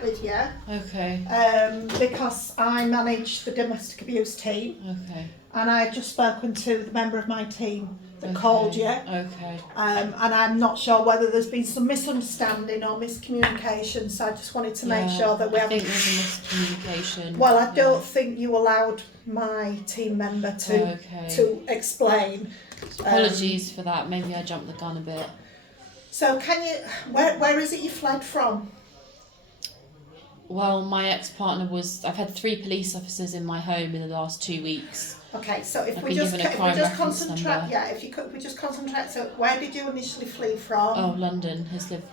chat with you. Okay. Because I manage the domestic abuse team. Okay. And I had just spoken to the member of my team that Okay. called you. Okay. And I'm not sure whether there's been some misunderstanding or miscommunication, so I just wanted to make sure that we I haven't... think there's a miscommunication. Well, I don't think you allowed my team member to explain. Apologies for that, maybe I jumped the gun a bit. So can you... Where is it you fled from? Well, my ex-partner was... I've had 3 police officers in my home in the last 2 weeks. Okay, so if we just concentrate, so where did you initially flee from? Oh, London.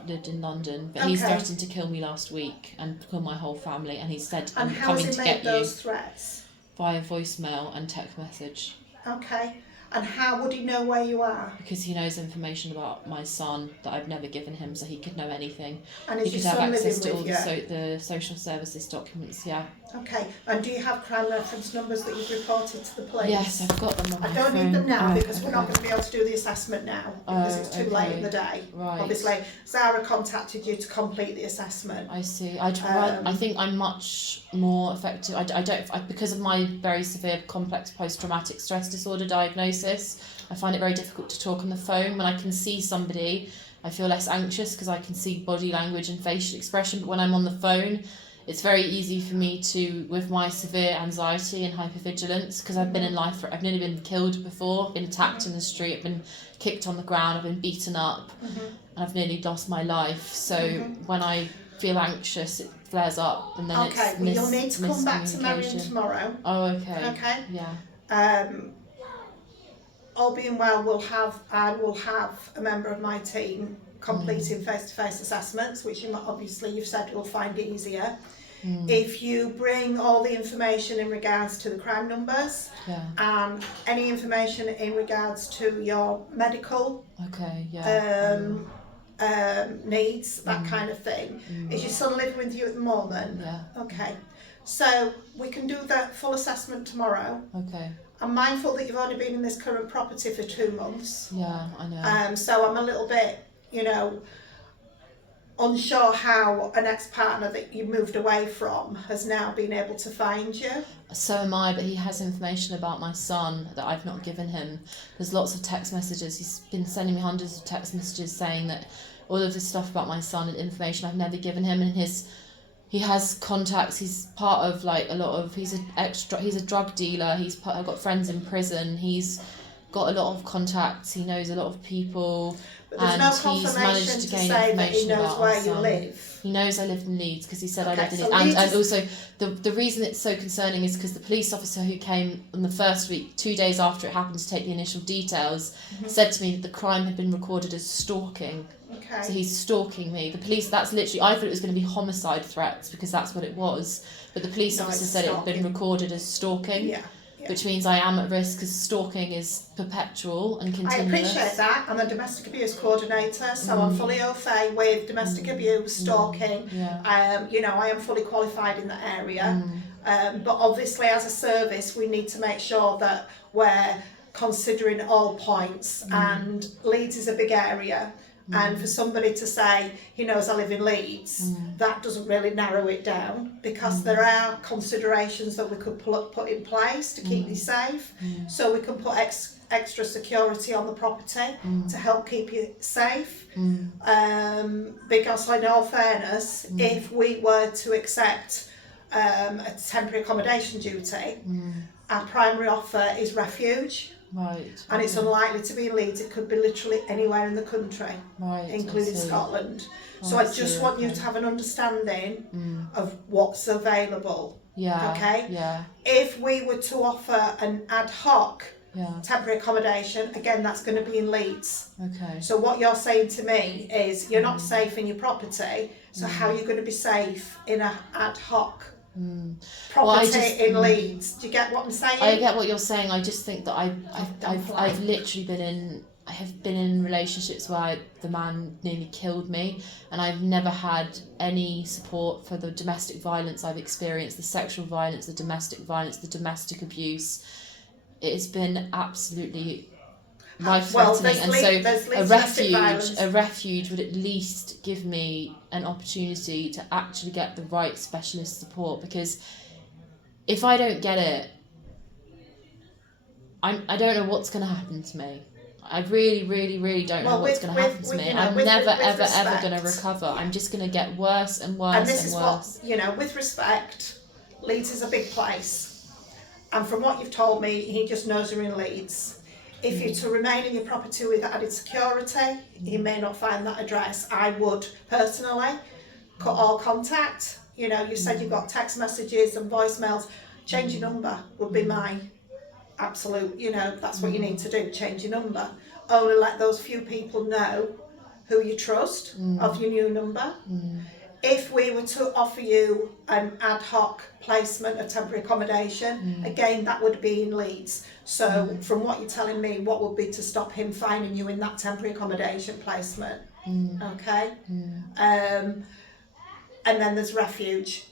Lived in London, but he's threatened to kill me last week and kill my whole family, and he said, I'm coming to get you. And how has he made those threats? Via voicemail and text message. Okay, and how would he know where you are? Because he knows information about my son that I've never given him, so he could know anything. And he could have access to all the social services documents, yeah. Okay, and do you have crime reference numbers that you've reported to the police? Yes, I've got them on my phone. I don't need them now because we're not going to be able to do the assessment now because it's too late in the day. Right. Obviously, Zara contacted you to complete the assessment. I see. I think I'm much more effective. Because of my very severe complex post-traumatic stress disorder diagnosis, I find it very difficult to talk on the phone. When I can see somebody, I feel less anxious because I can see body language and facial expression. But when I'm on the phone, it's very easy for me to, with my severe anxiety and hypervigilance, because I've been in life, I've nearly been killed before, been attacked in the street, I've been kicked on the ground, I've been beaten up, and I've nearly lost my life. So when I feel anxious, it flares up, and then you'll need to come back to Marion tomorrow. Oh, okay. Okay. Yeah. All being well, I will have a member of my team completing face-to-face assessments, which obviously you've said you'll find easier. If you bring all the information in regards to the crime numbers and any information in regards to your medical needs, that kind of thing. Is your son living with you at the moment? Yeah. Okay. So we can do the full assessment tomorrow. Okay. I'm mindful that you've only been in this current property for 2 months. Yeah, I know. So I'm a little bit, unsure how an ex-partner that you moved away from has now been able to find you. So am I, but he has information about my son that I've not given him. There's lots of text messages. He's been sending me hundreds of text messages saying that all of this stuff about my son and information I've never given him, and he has contacts. He's part of he's a drug dealer. I've got friends in prison. He's got a lot of contacts. He knows a lot of people. But there's no confirmation to say that he knows where you live. He knows I lived in Leeds because he said I lived in Leeds. And also, the reason it's so concerning is because the police officer who came on the first week, 2 days after it happened to take the initial details, said to me that the crime had been recorded as stalking. Okay. So he's stalking me. The police, that's literally, I thought it was going to be homicide threats because that's what it was. But the police officer said it had been recorded as stalking. Yeah. Which means I am at risk because stalking is perpetual and continuous. I appreciate that. I'm a domestic abuse coordinator, so I'm fully au fait with domestic abuse, stalking. I am fully qualified in that area. But obviously, as a service, we need to make sure that we're considering all points. And Leeds is a big area. And for somebody to say, he knows I live in Leeds, that doesn't really narrow it down because there are considerations that we could put in place to keep you safe. So we can put extra security on the property to help keep you safe. Because in all fairness, if we were to accept a temporary accommodation duty, our primary offer is refuge. Right. And it's unlikely to be in Leeds. It could be literally anywhere in the country, including Scotland. So I just want you to have an understanding of what's available. Yeah. Okay? Yeah. If we were to offer an ad hoc temporary accommodation, again, that's going to be in Leeds. Okay. So what you're saying to me is you're not safe in your property, so how are you going to be safe in an ad hoc property in Leeds? Do you get what I'm saying? I get what you're saying. I just think that I've literally been in relationships where the man nearly killed me, and I've never had any support for the domestic violence I've experienced, the sexual violence, the domestic abuse. It has been absolutely life-threatening, and so Leeds a refuge would at least give me an opportunity to actually get the right specialist support, because if I don't get it, I don't know what's going to happen to me. I really, really, really don't know what's going to happen to me. I'm never, ever, ever going to recover. I'm just going to get worse and worse and this and is worse. what, with respect, Leeds is a big place. And from what you've told me, he just knows you're in Leeds. If you're to remain in your property with added security, he may not find that address. I would personally cut all contact. You said you've got text messages and voicemails. Change your number would be my absolute, that's what you need to do, change your number. Only let those few people know who you trust of your new number. If we were to offer you an ad hoc placement of temporary accommodation, again, that would be in Leeds. So from what you're telling me, what would be to stop him finding you in that temporary accommodation placement? Okay? And then there's refuge.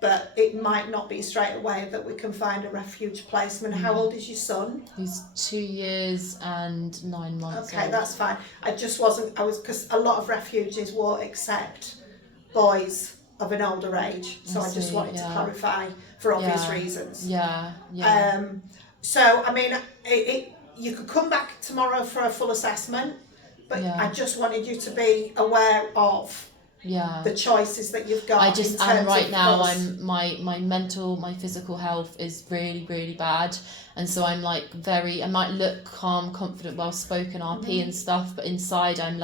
But it might not be straight away that we can find a refuge placement. How old is your son? He's 2 years and 9 months Okay, old. that's fine. Because a lot of refuges won't accept boys of an older age. So I just wanted to clarify for obvious reasons. Yeah. So, I mean, you could come back tomorrow for a full assessment, but I just wanted you to be aware of the choices that you've got. My physical health is really, really bad, and so I'm like I might look calm, confident, well spoken, RP and stuff, but inside I'm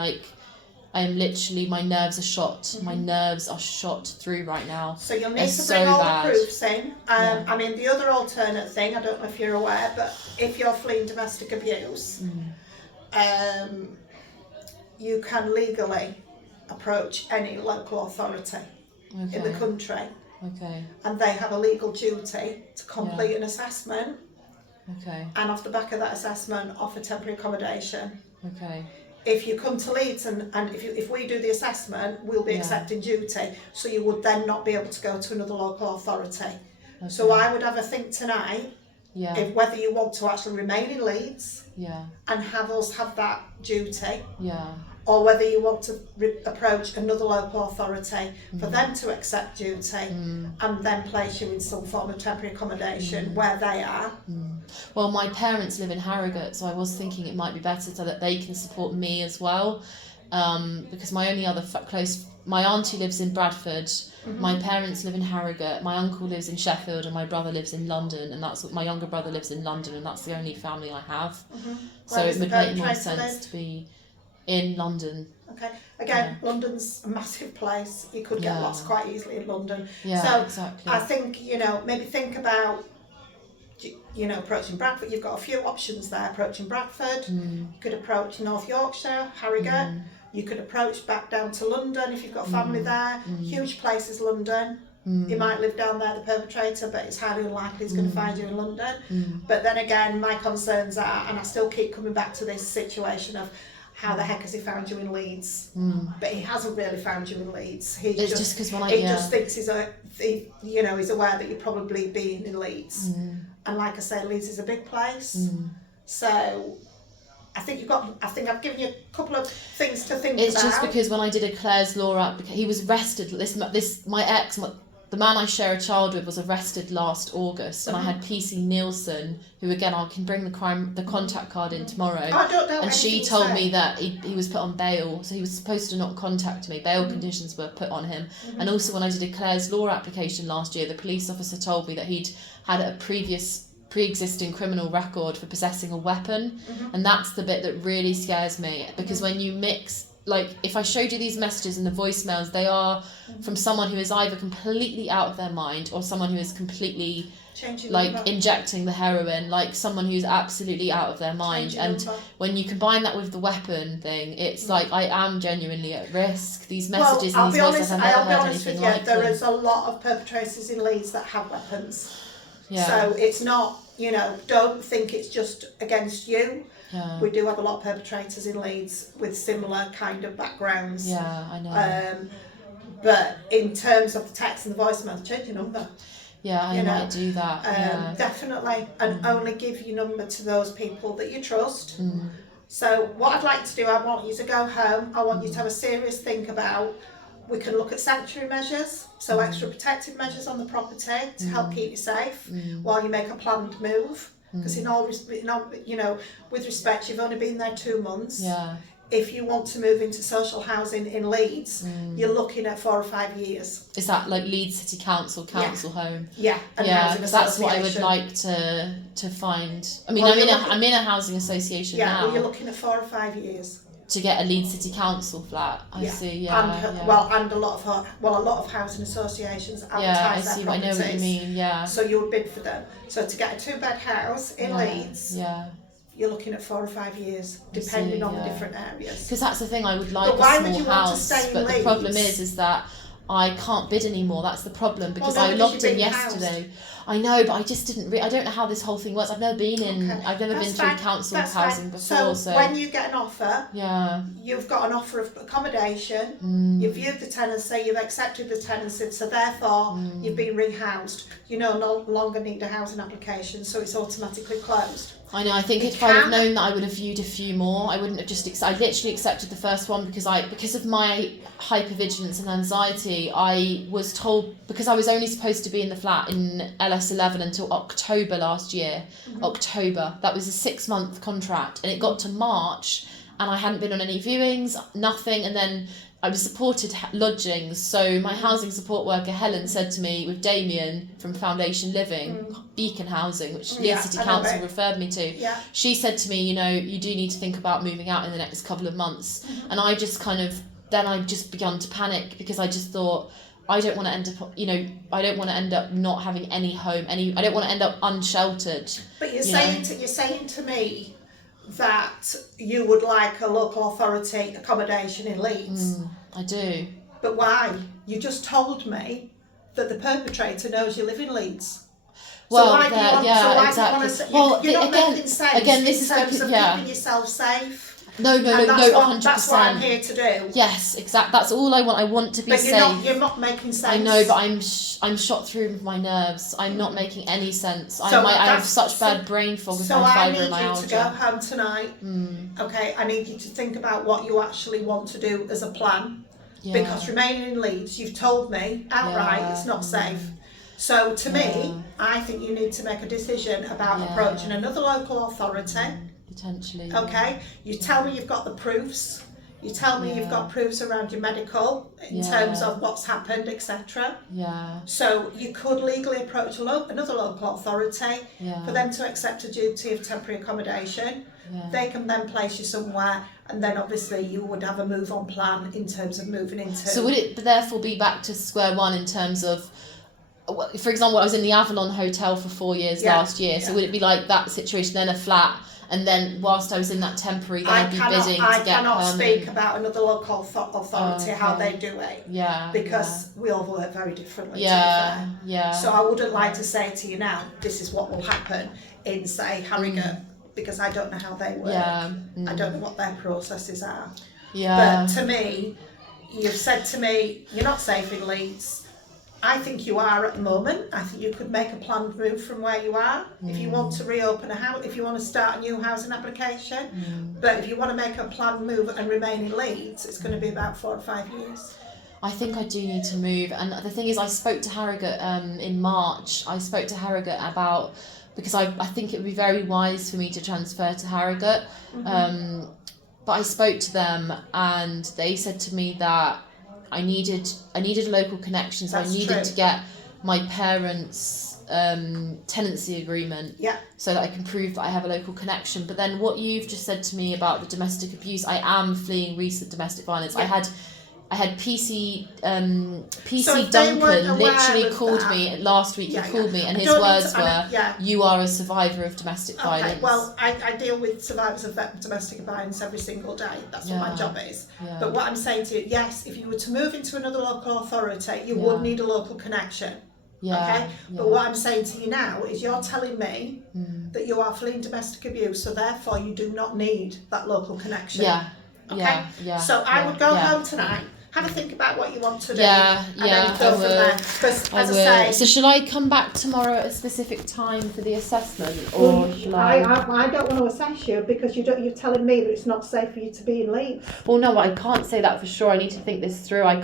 literally, my nerves are shot. My nerves are shot through right now. So you'll need to bring all the proofs in. I mean, the other alternate thing, I don't know if you're aware, but if you're fleeing domestic abuse, you can legally approach any local authority in the country. Okay. And they have a legal duty to complete an assessment. Okay. And off the back of that assessment, offer temporary accommodation. Okay. If you come to Leeds and if we do the assessment, we'll be accepting duty. So you would then not be able to go to another local authority. Okay. So I would have a think tonight if whether you want to actually remain in Leeds and have us have that duty. Or whether you want to approach another local authority for them to accept duty and then place you in some form of temporary accommodation where they are. Well, my parents live in Harrogate, so I was thinking it might be better so that they can support me as well, because my only other my auntie lives in Bradford, my parents live in Harrogate, my uncle lives in Sheffield, and my brother lives in London, and my younger brother lives in London, and that's the only family I have. So it would make more sense to be in London. Okay. Again, London's a massive place. You could get lost quite easily in London. So exactly. I think, maybe think about, approaching Bradford. You've got a few options there. Approaching Bradford. You could approach North Yorkshire, Harrogate. You could approach back down to London if you've got family there. Huge place is London. He might live down there, the perpetrator, but it's highly unlikely he's going to find you in London. But then again, my concerns are, and I still keep coming back to this situation of, how the heck has he found you in Leeds? But he hasn't really found you in Leeds. He just thinks he's aware that you're probably being in Leeds. And like I said, Leeds is a big place. So I think I've given you a couple of things to think about. It's just because when I did a Clare's Law application, he was arrested. My ex, the man I share a child with, was arrested last August, and I had PC Nielsen, who again I can bring the contact card in tomorrow. I don't know. And she told me that he was put on bail, so he was supposed to not contact me. Bail conditions were put on him. And also when I did a Clare's Law application last year, the police officer told me that he'd had a pre-existing criminal record for possessing a weapon, and that's the bit that really scares me, because when you mix, like, if I showed you these messages and the voicemails, they are from someone who is either completely out of their mind or someone who is completely injecting the heroin, like someone who's absolutely out of their mind. And when you combine that with the weapon thing, it's like I am genuinely at risk. These messages and these voices, I've never heard anything like them. There is a lot of perpetrators in Leeds that have weapons. So it's not, don't think it's just against you. We do have a lot of perpetrators in Leeds with similar kind of backgrounds. I know. But in terms of the text and the voicemail, change your number. Yeah, I might do that. Definitely, and only give your number to those people that you trust. So what I'd like to do, I want you to go home. I want you to have a serious think about. We can look at sanctuary measures, so extra protective measures on the property to help keep you safe while you make a planned move. Because with respect, you've only been there 2 months. Yeah. If you want to move into social housing in Leeds, you're looking at 4 or 5 years. Is that like Leeds City Council home? Yeah, and because that's what I would like to find. I mean, I'm in a housing association now. Yeah, well, you're looking at 4 or 5 years to get a Leeds City Council flat. I see. And a lot of housing associations advertise their properties. I know what you mean. Yeah. So you would bid for them. So to get a 2-bed house in Leeds. Yeah. You're looking at 4 or 5 years, depending on the different areas. Because that's the thing, I would like a small house, but the problem is that I can't bid anymore. That's the problem, because I logged in yesterday. I know, but I just didn't. I don't know how this whole thing works. I've never been in. Okay. I've never been through council housing before. So when you get an offer, you've got an offer of accommodation. You've viewed the tenancy. You've accepted the tenancy. So therefore, you've been rehoused. You no longer need a housing application, so it's automatically closed. I know. I think if I'd have known that I would have viewed a few more, I wouldn't have just. I literally accepted the first one because of my hypervigilance and anxiety. I was told, because I was only supposed to be in the flat in LS11 until October last year. October. That was a 6-month contract, and it got to March, and I hadn't been on any viewings, nothing, and then I was supported lodgings. So my housing support worker Helen said to me, with Damien from Foundation Living, Beacon Housing, which Leeds City Council referred me to, she said to me, you do need to think about moving out in the next couple of months. And I just I just began to panic, because I just thought, I don't want to end up, I don't want to end up not having any home, I don't want to end up unsheltered. But you're saying to me that you would like a local authority accommodation in Leeds. I do. But why? You just told me that the perpetrator knows you live in Leeds. Well, so why do you want exactly. You're not making sense again, this in terms is of keeping yourself safe. No, 100%. That's what I'm here to do. Yes, exactly. That's all I want. I want to be safe. But you're not making sense. I know, but I'm shot through with my nerves. I'm not making any sense. I have such bad brain fog with my fibromyalgia. So I need you to go home tonight. Okay, I need you to think about what you actually want to do as a plan. Because remaining in Leeds, you've told me outright it's not safe. So to me, I think you need to make a decision about approaching another local authority. Potentially. Okay, you tell me you've got the proofs. You tell me you've got proofs around your medical in terms of what's happened, etc. Yeah. So you could legally approach another local authority for them to accept a duty of temporary accommodation. They can then place you somewhere, and then obviously you would have a move-on plan in terms of moving into. So would it therefore be back to square one in terms of, for example, I was in the Avalon Hotel for 4 years last year. So would it be like that situation, then a flat? And then whilst I was in that temporary, then I'd be bidding to get permanent. I cannot speak about another local authority, how they do it. Because we all work very differently, to be fair. So I wouldn't like to say to you now, this is what will happen in, say, Harrogate, because I don't know how they work. I don't know what their processes are. But to me, you've said to me, you're not safe in Leeds. I think you are at the moment. I think you could make a planned move from where you are. If you want to reopen a house, if you want to start a new housing application. But if you want to make a planned move and remain in Leeds, it's going to be about 4 or 5 years. I think I do need to move. And the thing is, I spoke to Harrogate in March. I spoke to Harrogate about, because I think it would be very wise for me to transfer to Harrogate. But I spoke to them, and they said to me that I needed a local connection, so I needed to get my parents' tenancy agreement so that I can prove that I have a local connection. But then what you've just said to me about the domestic abuse, I am fleeing recent domestic violence. I had PC Duncan literally called me last week. He called me, and his words were, "You are a survivor of domestic violence." Well, I deal with survivors of domestic violence every single day. That's what my job is. But what I'm saying to you, yes, if you were to move into another local authority, you would need a local connection. But what I'm saying to you now is, you're telling me that you are fleeing domestic abuse, so therefore you do not need that local connection. So I would go home tonight, have a think about what you want to do. Yeah, and then go from there. Because as I say, so shall I come back tomorrow at a specific time for the assessment, or shall I? I don't want to assess you because you're telling me that it's not safe for you to be in Leeds. Well, no, I can't say that for sure. I need to think this through. I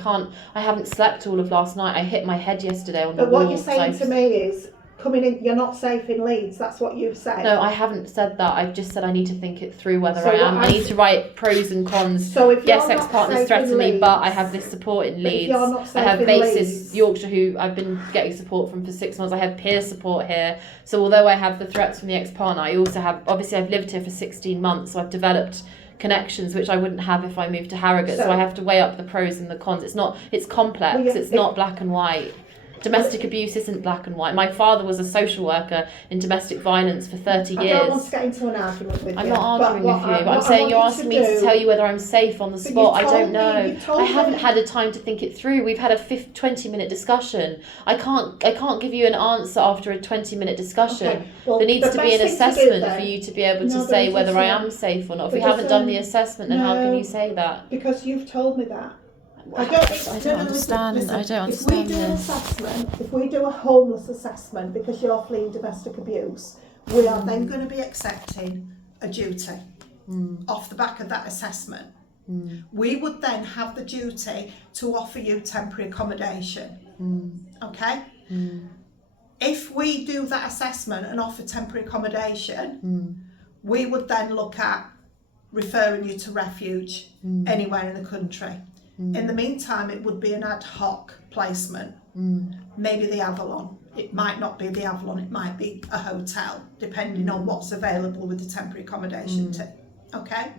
haven't slept all of last night. I hit my head yesterday on the wall. But what you're saying to me is, coming in, you're not safe in Leeds. That's what you've said. No, I haven't said that. I've just said I need to think it through whether I am. I need to write pros and cons. So if yes, ex-partners threaten me, but I have this support in Leeds. I have Basis Yorkshire, who I've been getting support from for 6 months. I have peer support here. So although I have the threats from the ex-partner, I also have, obviously I've lived here for 16 months, so I've developed connections which I wouldn't have if I moved to Harrogate. So I have to weigh up the pros and the cons. It's complex. Well, it's not black and white. Domestic abuse isn't black and white. My father was a social worker in domestic violence for 30 years. I don't want to get into an argument with you. I'm not arguing with you, but I'm saying you're asking me to tell you whether I'm safe on the spot. I don't know. I haven't had a time to think it through. We've had a 20-minute discussion. I can't give you an answer after a 20-minute discussion. Okay. Well, there needs to be an assessment for you to be able to say whether I am safe or not. If we haven't done the assessment, then how can you say that? Because you've told me that. I don't understand. If we do a homeless assessment because you're fleeing domestic abuse, we are then going to be accepting a duty off the back of that assessment. We would then have the duty to offer you temporary accommodation. Okay? If we do that assessment and offer temporary accommodation, we would then look at referring you to refuge anywhere in the country. In the meantime, it would be an ad hoc placement, maybe the Avalon. It might not be the Avalon, it might be a hotel, depending on what's available with the temporary accommodation tip. Okay?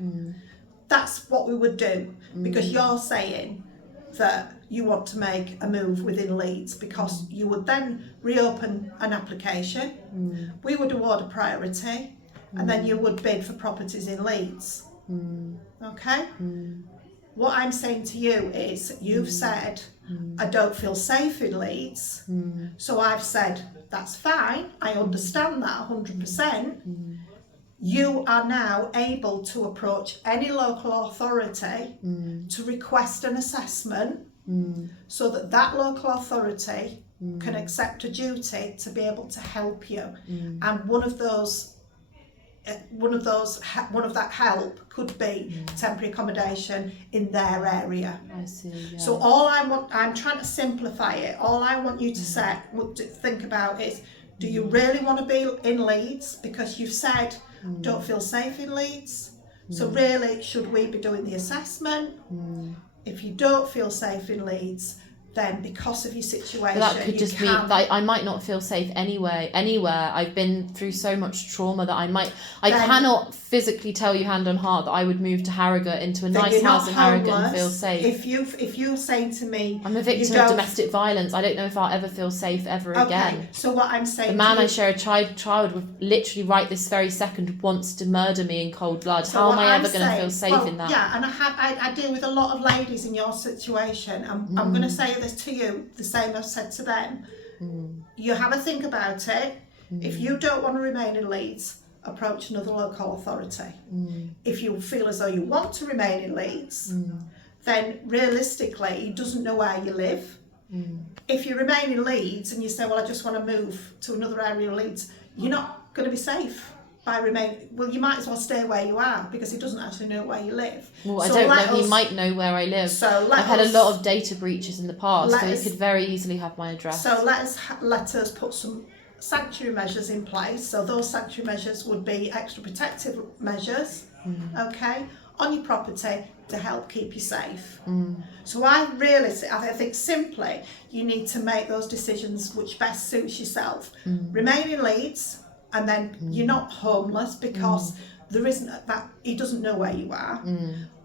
That's what we would do, because you're saying that you want to make a move within Leeds, because you would then reopen an application, we would award a priority, and then you would bid for properties in Leeds. Okay? What I'm saying to you is, you've said, I don't feel safe in Leeds. So I've said, that's fine, I understand that 100%. You are now able to approach any local authority to request an assessment so that that local authority can accept a duty to be able to help you. And one of that help could be temporary accommodation in their area. I see. Yeah. So I'm trying to simplify it. All I want you to think about is, do you really want to be in Leeds? Because you've said don't feel safe in Leeds. So really, should we be doing the assessment? If you don't feel safe in Leeds, then because of your situation, but that could just mean that I might not feel safe anywhere. I've been through so much trauma that I cannot physically tell you hand on heart that I would move to Harrogate into a nice house in Harrogate and feel safe. If you're saying to me, I'm a victim of domestic violence, I don't know if I'll ever feel safe ever again. So what I'm saying, the man I share a child with, literally right this very second, wants to murder me in cold blood. So how am I ever going to feel safe in that? Yeah, and I deal with a lot of ladies in your situation. I'm going to say this to you, the same I've said to them. You have a think about it. If you don't want to remain in Leeds, approach another local authority. If you feel as though you want to remain in Leeds, then realistically, he doesn't know where you live. If you remain in Leeds and you say, well, I just want to move to another area of Leeds, you're not going to be safe by remaining. Well, you might as well stay where you are, because he doesn't actually know where you live. Well, so I don't know. He might know where I live. So I've had a lot of data breaches in the past, so he could very easily have my address. So let us put some sanctuary measures in place. So those sanctuary measures would be extra protective measures, okay, on your property to help keep you safe. So I think simply you need to make those decisions which best suits yourself. Remain in Leeds, and then you're not homeless because there isn't that, he doesn't know where you are.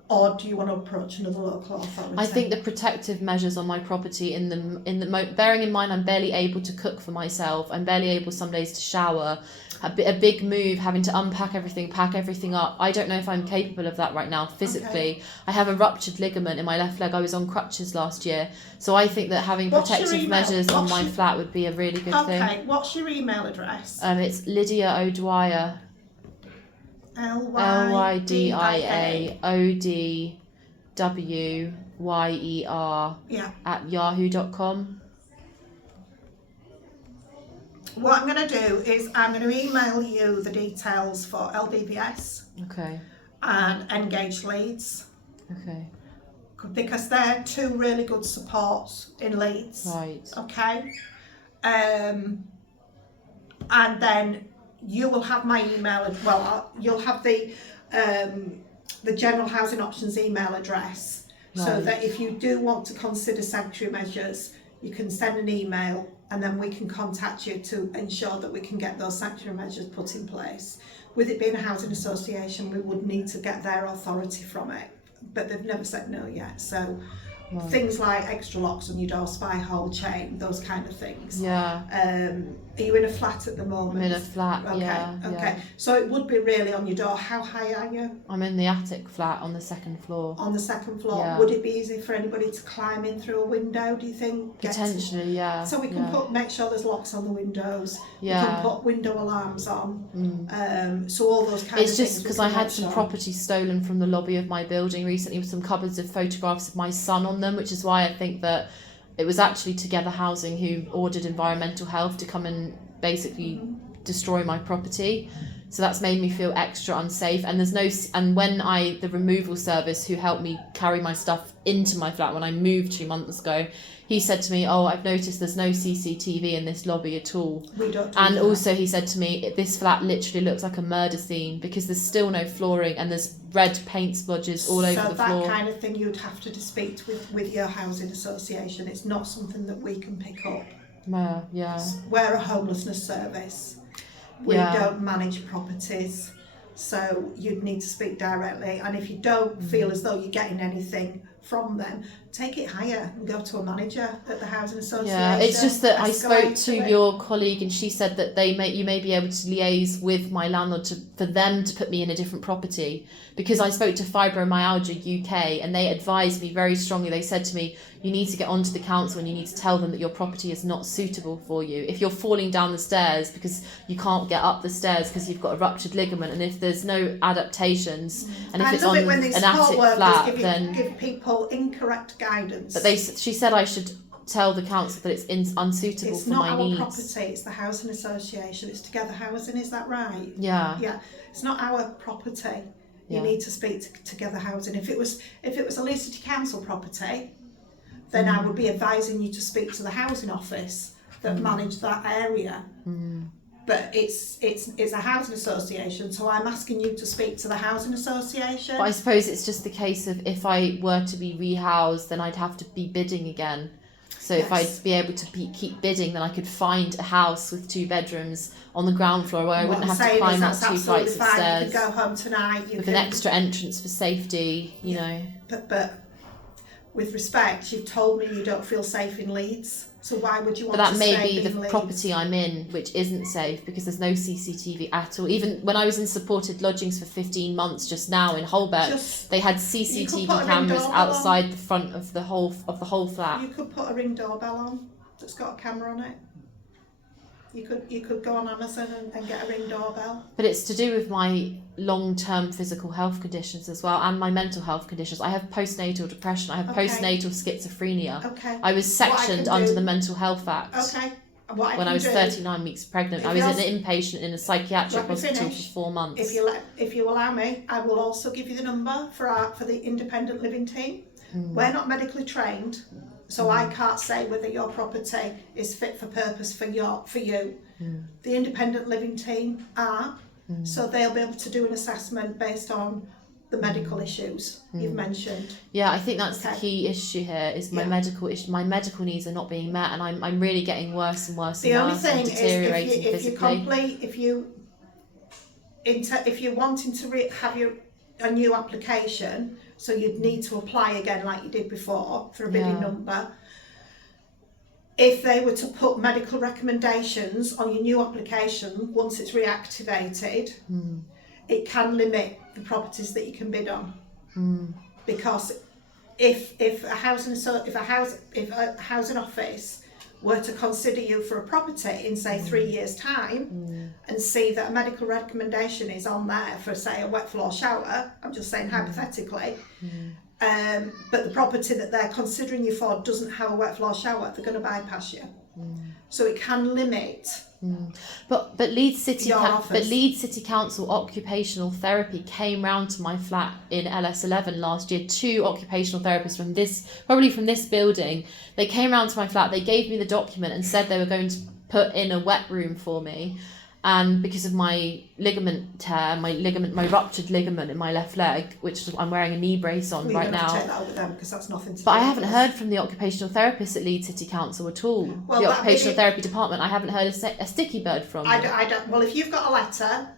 Or do you want to approach another local authority? I think the protective measures on my property, bearing in mind I'm barely able to cook for myself, I'm barely able some days to shower, a big move, having to unpack everything, pack everything up. I don't know if I'm capable of that right now physically. Okay. I have a ruptured ligament in my left leg. I was on crutches last year. So I think that having protective measures on my flat would be a really good thing. Okay, what's your email address? It's Lydia O'Dwyer. Lydia O'Dwyer year@yahoo.com. What I'm going to do is I'm going to email you the details for LDBS Okay. and Engage Leeds. Okay. Because they're two really good supports in Leeds. Right. Okay. And then you will have my email. You'll have the General Housing Options email address, so that if you do want to consider sanctuary measures, you can send an email, and then we can contact you to ensure that we can get those sanctuary measures put in place. With it being a housing association, we would need to get their authority from it, but they've never said no yet. So things like extra locks on your door, spy hole chain, those kind of things. Yeah. Are you in a flat at the moment? I'm in a flat. Okay. Yeah. Okay. Yeah. So it would be really on your door. How high are you? I'm in the attic flat on the second floor. On the second floor. Yeah. Would it be easy for anybody to climb in through a window, do you think? Potentially, yeah. So we can make sure there's locks on the windows. Yeah. We can put window alarms on. So all those kind of things. It's just because I had some property stolen from the lobby of my building recently with some cupboards of photographs of my son on them, which is why I think that it was actually Together Housing who ordered Environmental Health to come and basically destroy my property. So that's made me feel extra unsafe. And when the removal service who helped me carry my stuff into my flat when I moved 2 months ago, he said to me, "Oh, I've noticed there's no CCTV in this lobby at all." We don't do and that. Also he said to me, "This flat literally looks like a murder scene because there's still no flooring and there's red paint splodges all over the floor." So that kind of thing you'd have to speak with your housing association. It's not something that we can pick up. Yeah. We're a homelessness service. We don't manage properties. So you'd need to speak directly. And if you don't feel as though you're getting anything from them, take it higher and go to a manager at the housing association. Yeah, it's just that I spoke to it. your colleague and she said that you may be able to liaise with my landlord for them to put me in a different property, because I spoke to Fibromyalgia UK and they advised me very strongly. They said to me, you need to get onto the council and you need to tell them that your property is not suitable for you. If you're falling down the stairs because you can't get up the stairs because you've got a ruptured ligament, and if there's no adaptations, and if it's on an attic flat, then give people incorrect guidance. But she said I should tell the council that it's unsuitable for my needs. It's not our property, it's the housing association. It's Together Housing, is that right? Yeah. Yeah, it's not our property. You need to speak to Together Housing. If it was a Leeds City Council property, then I would be advising you to speak to the housing office that manage that area. But it's a housing association, so I'm asking you to speak to the housing association. But I suppose it's just the case of if I were to be rehoused, then I'd have to be bidding again. So if I'd be able to keep bidding, then I could find a house with 2 bedrooms on the ground floor where I wouldn't have to climb up 2 flights of stairs. You could go home tonight. With an extra entrance for safety, you know. But with respect, you've told me you don't feel safe in Leeds. So why would you want to stay in Leeds? But that may be the property I'm in, which isn't safe because there's no CCTV at all. Even when I was in supported lodgings for 15 months just now in Holbeck, they had CCTV cameras outside the front of the whole flat. You could put a Ring doorbell on that's got a camera on it. You could go on Amazon and get a Ring doorbell. But it's to do with my long-term physical health conditions as well, and my mental health conditions. I have postnatal depression. I have postnatal schizophrenia. Okay. I was sectioned under the Mental Health Act. Okay. When I was 39 weeks pregnant, I was an inpatient in a psychiatric hospital for 4 months. If you allow me, I will also give you the number for the independent living team. We're not medically trained, so I can't say whether your property is fit for purpose for you. The independent living team are, so they'll be able to do an assessment based on the medical issues you've mentioned. Yeah, I think that's the key issue here is my medical issue. My medical needs are not being met, and I'm really getting worse and worse. The and only worse thing and deteriorating is if you're wanting to have a new application, so you'd need to apply again like you did before for a bidding number. If they were to put medical recommendations on your new application once it's reactivated, it can limit the properties that you can bid on. Because if a housing office were to consider you for a property in say 3 years' time and see that a medical recommendation is on there for say a wet floor shower, I'm just saying hypothetically, but the property that they're considering you for doesn't have a wet floor shower, they're going to bypass you. So it can limit. But Leeds City Council Occupational Therapy came round to my flat in LS11 last year. 2 occupational therapists from this building. They came round to my flat. They gave me the document and said they were going to put in a wet room for me. And because of my ligament tear, my ruptured ligament in my left leg, which I'm wearing a knee brace on right now. Take that up with them because that's nothing to but do I haven't with heard from the occupational therapist at Leeds City Council at all. Well, the occupational therapy department, I haven't heard a sticky bird from them. I don't. Well, if you've got a letter,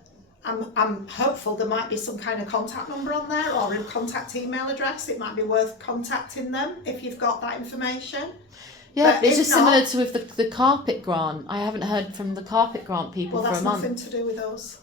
I'm hopeful there might be some kind of contact number on there or a contact email address. It might be worth contacting them if you've got that information. Yeah, it's just similar to with the carpet grant. I haven't heard from the carpet grant people for a month. Well, that's nothing to do with us.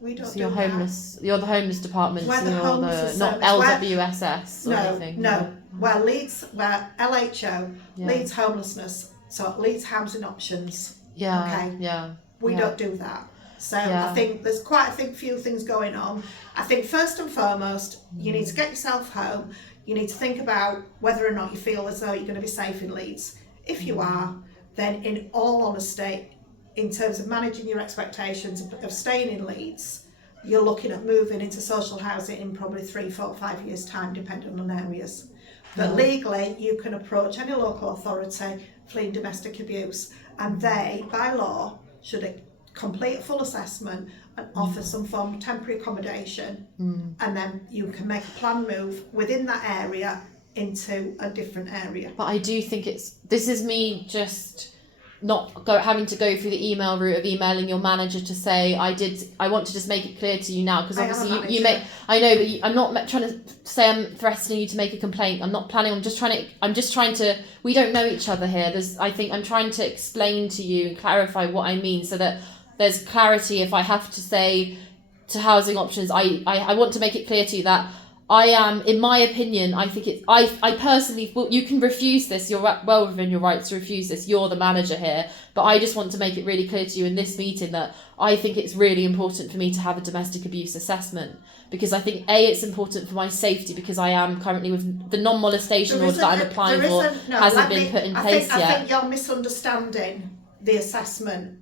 We don't. So you're homeless. You're the homeless department. We're so the you're homeless not LWSS or anything. No. We're LHO, Leeds Homelessness. So Leeds Housing Options. Yeah. Okay. Yeah. We don't do that. So I think there's quite a few things going on. I think first and foremost, you need to get yourself home. You need to think about whether or not you feel as though you're going to be safe in Leeds. If you are, then in all honesty, in terms of managing your expectations of staying in Leeds, you're looking at moving into social housing in probably 3, 4, 5 years' time, depending on areas. But legally, you can approach any local authority fleeing domestic abuse, and they, by law, should complete a full assessment and offer some form of temporary accommodation, and then you can make a planned move within that area into a different area. But I do think this is me just not having to go through the email route of emailing your manager to say I want to just make it clear to you now, because obviously you make, I know, but I'm not trying to say I'm threatening you to make a complaint. I'm not planning. I'm just trying to we don't know each other here. I think I'm trying to explain to you and clarify what I mean so that there's clarity. If I have to say to housing options, I want to make it clear to you that I am, in my opinion, I think I personally, well, you can refuse this, you're well within your rights to refuse this, you're the manager here, but I just want to make it really clear to you in this meeting that I think it's really important for me to have a domestic abuse assessment, because I think it's important for my safety, because I am currently with the non-molestation order that I'm applying for hasn't been put in place yet. I think you're misunderstanding the assessment.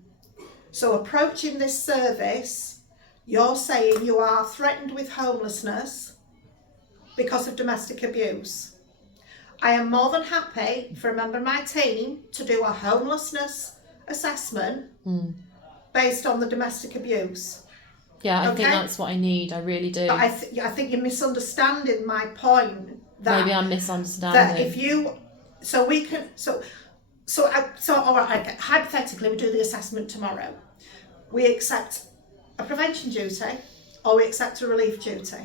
So approaching this service, you're saying you are threatened with homelessness because of domestic abuse. I am more than happy for a member of my team to do a homelessness assessment based on the domestic abuse. Yeah, I think that's what I need. I really do. But I think you're misunderstanding my point. That maybe I'm misunderstanding. That if you, all right, hypothetically, we do the assessment tomorrow. We accept a prevention duty, or we accept a relief duty.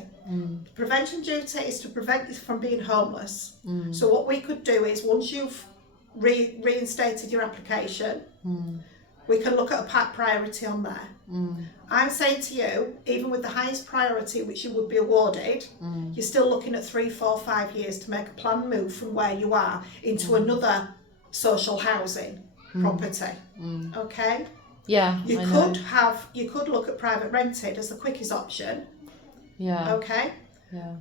Prevention duty is to prevent you from being homeless. So what we could do is, once you've reinstated your application, we can look at a priority on there. I'm saying to you, even with the highest priority which you would be awarded, you're still looking at 3, 4, 5 years to make a planned move from where you are into another social housing property. Okay? Yeah. You could look at private rented as the quickest option. Yeah. Okay? Yeah.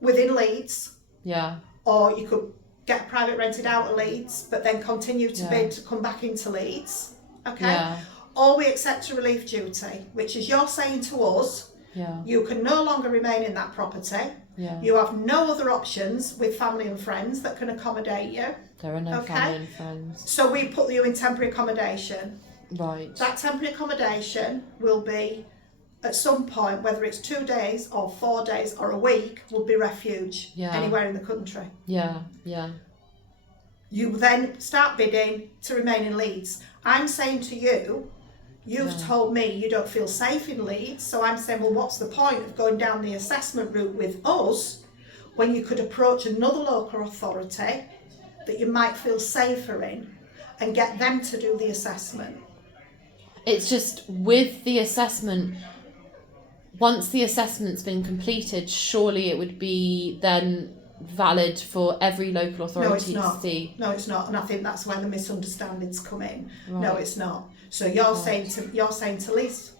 Within Leeds. Yeah. Or you could get private rented out of Leeds, but then continue to bid to come back into Leeds. Okay? Yeah. Or we accept a relief duty, which is you're saying to us, you can no longer remain in that property. Yeah. You have no other options with family and friends that can accommodate you. There are no family and friends. So we put you in temporary accommodation. Right. That temporary accommodation will be, at some point, whether it's 2 days or 4 days or a week, will be refuge anywhere in the country. Yeah, yeah. You then start bidding to remain in Leeds. I'm saying to you, you've told me you don't feel safe in Leeds, so I'm saying, well, what's the point of going down the assessment route with us when you could approach another local authority that you might feel safer in and get them to do the assessment? It's just with the assessment, once the assessment's been completed, surely it would be then valid for every local authority to see. No, it's not, and I think that's where the misunderstandings come in. Right. No, it's not. So you're saying to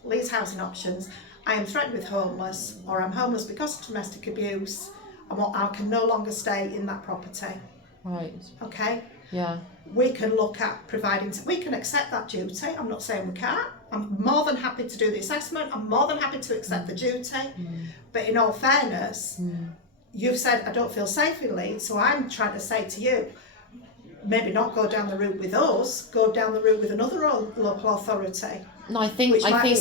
Leeds Housing Options, I am threatened with homeless, or I'm homeless because of domestic abuse. I can no longer stay in that property. Right. Okay? Yeah. We can look at providing, we can accept that duty. I'm not saying we can't. I'm more than happy to do the assessment. I'm more than happy to accept the duty. But in all fairness, you've said, I don't feel safe in Leeds, so I'm trying to say to you, maybe not go down the route with us, go down the route with another local authority. No, I think when I think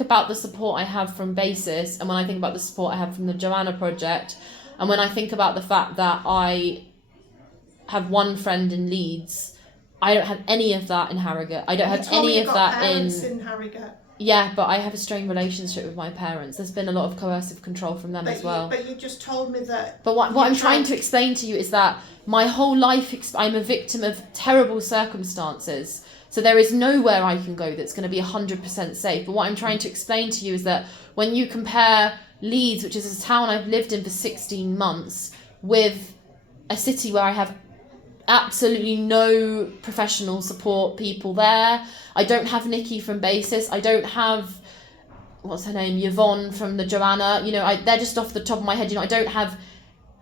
about the support I have from Basis, and when I think about the support I have from the Joanna Project, and when I think about the fact that I have one friend in Leeds, I don't have any of that in Harrogate. I don't have any of that in Harrogate. Yeah, but I have a strained relationship with my parents. There's been a lot of coercive control from them as well. But you just told me that... But what I'm trying to explain to you is that my whole life, I'm a victim of terrible circumstances. So there is nowhere I can go that's going to be 100% safe. But what I'm trying to explain to you is that when you compare Leeds, which is a town I've lived in for 16 months, with a city where I have absolutely no professional support people there. I don't have Nikki from Basis. I don't have, what's her name, Yvonne from the Joanna. You know, they're just off the top of my head. You know,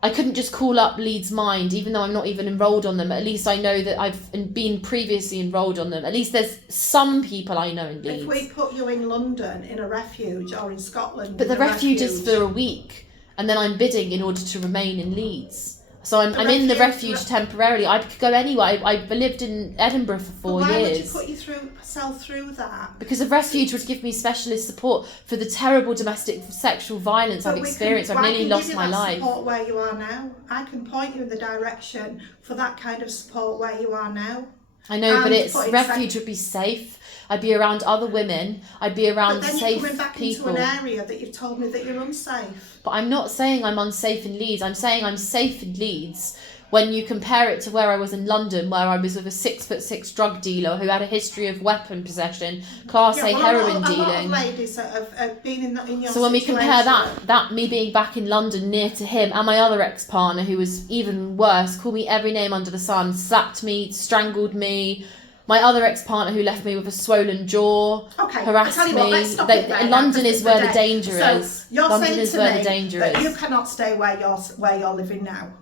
I couldn't just call up Leeds Mind, even though I'm not even enrolled on them. At least I know that I've been previously enrolled on them. At least there's some people I know in Leeds. If we put you in London in a refuge or in Scotland, but the refuge is for a week, and then I'm bidding in order to remain in Leeds. So I'm in the refuge temporarily. I could go anywhere. I lived in Edinburgh for 4 years. Why would you put yourself through that? Because a refuge would give me specialist support for the terrible domestic sexual violence I've experienced. I've nearly lost my life. Support where you are now. I can point you in the direction for that kind of support where you are now. I know, but refuge would be safe. I'd be around other women. I'd be around safe people. But then you're coming back into an area that you've told me that you're unsafe. But I'm not saying I'm unsafe in Leeds. I'm saying I'm safe in Leeds when you compare it to where I was in London, where I was with a 6'6" drug dealer who had a history of weapon possession, Class A heroin dealing. A lot of ladies have been in your situation. So when we compare that me being back in London near to him, and my other ex-partner who was even worse, called me every name under the sun, slapped me, strangled me. My other ex-partner who left me with a swollen jaw, harassed me. London is where the danger is. London is where the danger is. You cannot stay where you're living now.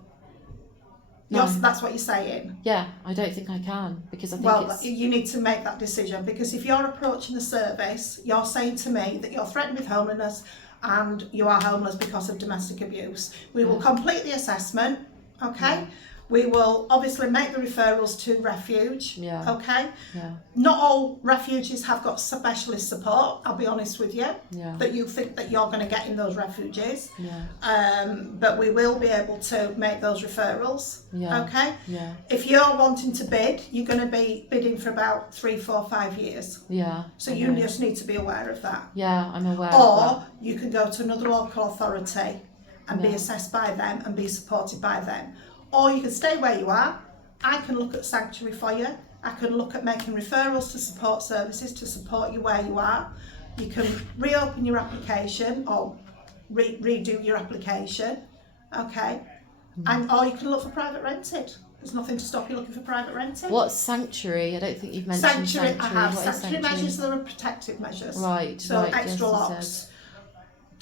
No. That's what you're saying. Yeah, I don't think I can, because I think you need to make that decision, because if you're approaching the service, you're saying to me that you're threatened with homelessness and you are homeless because of domestic abuse. We will complete the assessment, okay? Yeah. We will obviously make the referrals to refuge, okay? Yeah. Not all refuges have got specialist support, I'll be honest with you, that you think that you're going to get in those refuges. Yeah. But we will be able to make those referrals, okay? Yeah. If you're wanting to bid, you're going to be bidding for about 3, 4, 5 years. Yeah. So you just need to be aware of that. Yeah, I'm aware of that. Or you can go to another local authority and be assessed by them and be supported by them. Or you can stay where you are. I can look at sanctuary for you. I can look at making referrals to support services to support you where you are. You can reopen your application or redo your application, okay? Or you can look for private rented. There's nothing to stop you looking for private rented. What's sanctuary? I don't think you've mentioned sanctuary. I have. Sanctuary measures are protective measures. Right. So extra locks.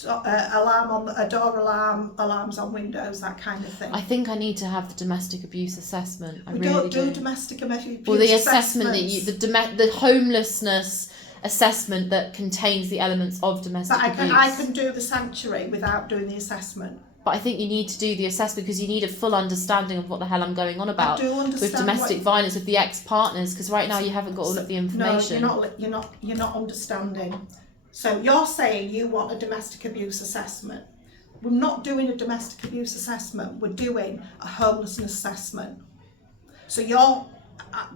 A door alarm, alarms on windows, that kind of thing. I think I need to have the domestic abuse assessment. We don't do domestic abuse. Well, the assessment that the homelessness assessment that contains the elements of domestic abuse. But I can do the sanctuary without doing the assessment. But I think you need to do the assessment because you need a full understanding of what the hell I'm going on about with domestic violence, with the ex-partners, because right now you haven't got all of the information. No, you're not understanding. So you're saying you want a domestic abuse assessment. We're not doing a domestic abuse assessment, we're doing a homelessness assessment. So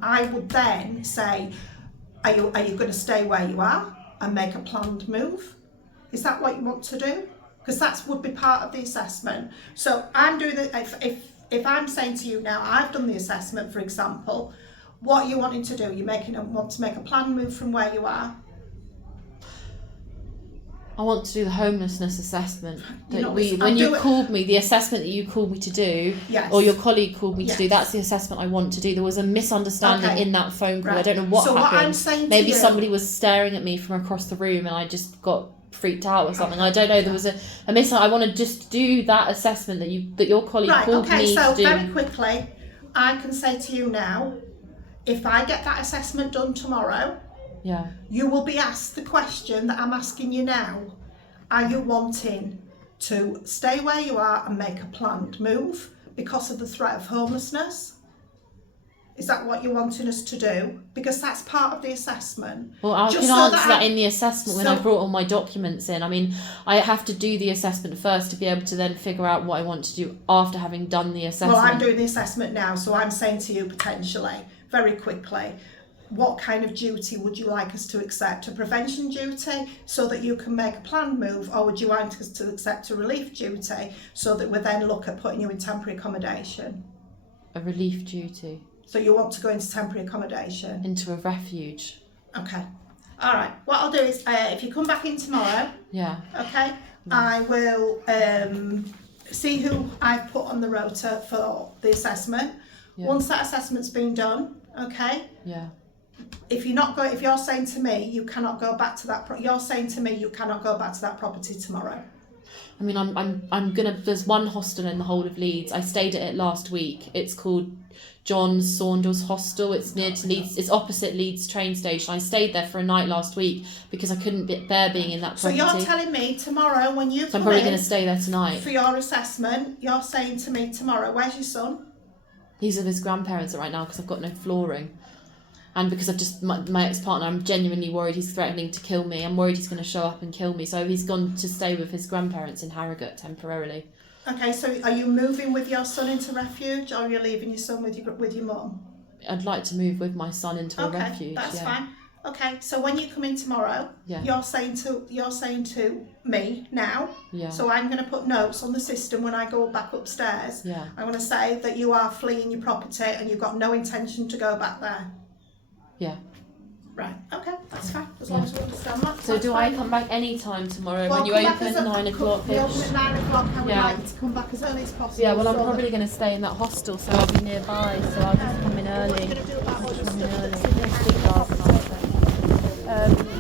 I would then say, are you going to stay where you are and make a planned move? Is that what you want to do? Because that would be part of the assessment. So I'm doing if I'm saying to you now, I've done the assessment, for example, what are you wanting to do? Want to make a planned move from where you are? I want to do the homelessness assessment. Called me, the assessment that you called me to do, or your colleague called me to do, that's the assessment I want to do. There was a misunderstanding in that phone call. Right. I don't know what happened. What I'm saying Maybe somebody was staring at me from across the room and I just got freaked out or something. I don't know. There was a miss. I want to just do that assessment that your colleague called me to do. Very quickly, I can say to you now, if I get that assessment done tomorrow, you will be asked the question that I'm asking you now. Are you wanting to stay where you are and make a planned move because of the threat of homelessness? Is that what you're wanting us to do? Because that's part of the assessment. Well, I can answer that in the assessment when I brought all my documents in. I mean, I have to do the assessment first to be able to then figure out what I want to do after having done the assessment. Well, I'm doing the assessment now, so I'm saying to you potentially, very quickly, what kind of duty would you like us to accept? A prevention duty so that you can make a planned move, or would you like us to accept a relief duty so that we then look at putting you in temporary accommodation? A relief duty. So you want to go into temporary accommodation? Into a refuge. Okay. All right. What I'll do is, if you come back in tomorrow, okay, I will see who I've put on the rota for the assessment. Once that assessment's been done, okay. If you're saying to me you cannot go back to that, you're saying to me you cannot go back to that property tomorrow. I mean, I'm gonna. There's one hostel in the whole of Leeds. I stayed at it last week. It's called John Saunders Hostel. It's near to Leeds. It's opposite Leeds train station. I stayed there for a night last week because I couldn't bear being in that property. So you're telling me tomorrow when you I'm probably going to stay there tonight for your assessment. You're saying to me tomorrow, where's your son? He's with his grandparents right now because I've got no flooring. And because I've just, my ex-partner, I'm genuinely worried he's threatening to kill me. I'm worried he's going to show up and kill me. So he's gone to stay with his grandparents in Harrogate temporarily. Okay, so are you moving with your son into refuge, or are you leaving your son with your mum? I'd like to move with my son into a refuge. That's fine. Okay, so when you come in tomorrow, you're saying to me now. So I'm going to put notes on the system when I go back upstairs. I'm going to say that you are fleeing your property and you've got no intention to go back there. Right, okay, that's fine, as long as we understand that. So do I come back any time tomorrow when you open at 9 o'clock? We open at 9 o'clock and we'd like you to come back as early as possible. Yeah, well I'm probably going to stay in that hostel, so I'll be nearby, so I'll just come in early.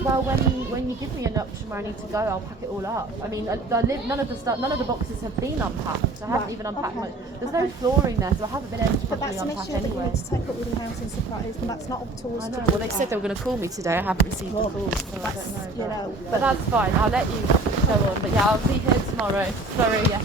Well, when you give me an option where I need to go, I'll pack it all up. I mean, none of the boxes have been unpacked. I haven't even unpacked much. There's no flooring there, so I haven't been able to properly unpack anyway. But that's an issue that you need to take up with the housing suppliers, and that's not up to us. I know. Well, they said they were going to call me today. I haven't received the call, so I don't know. You know, but that's fine. I'll let you go on. But yeah, I'll be here tomorrow. Sorry. Yeah.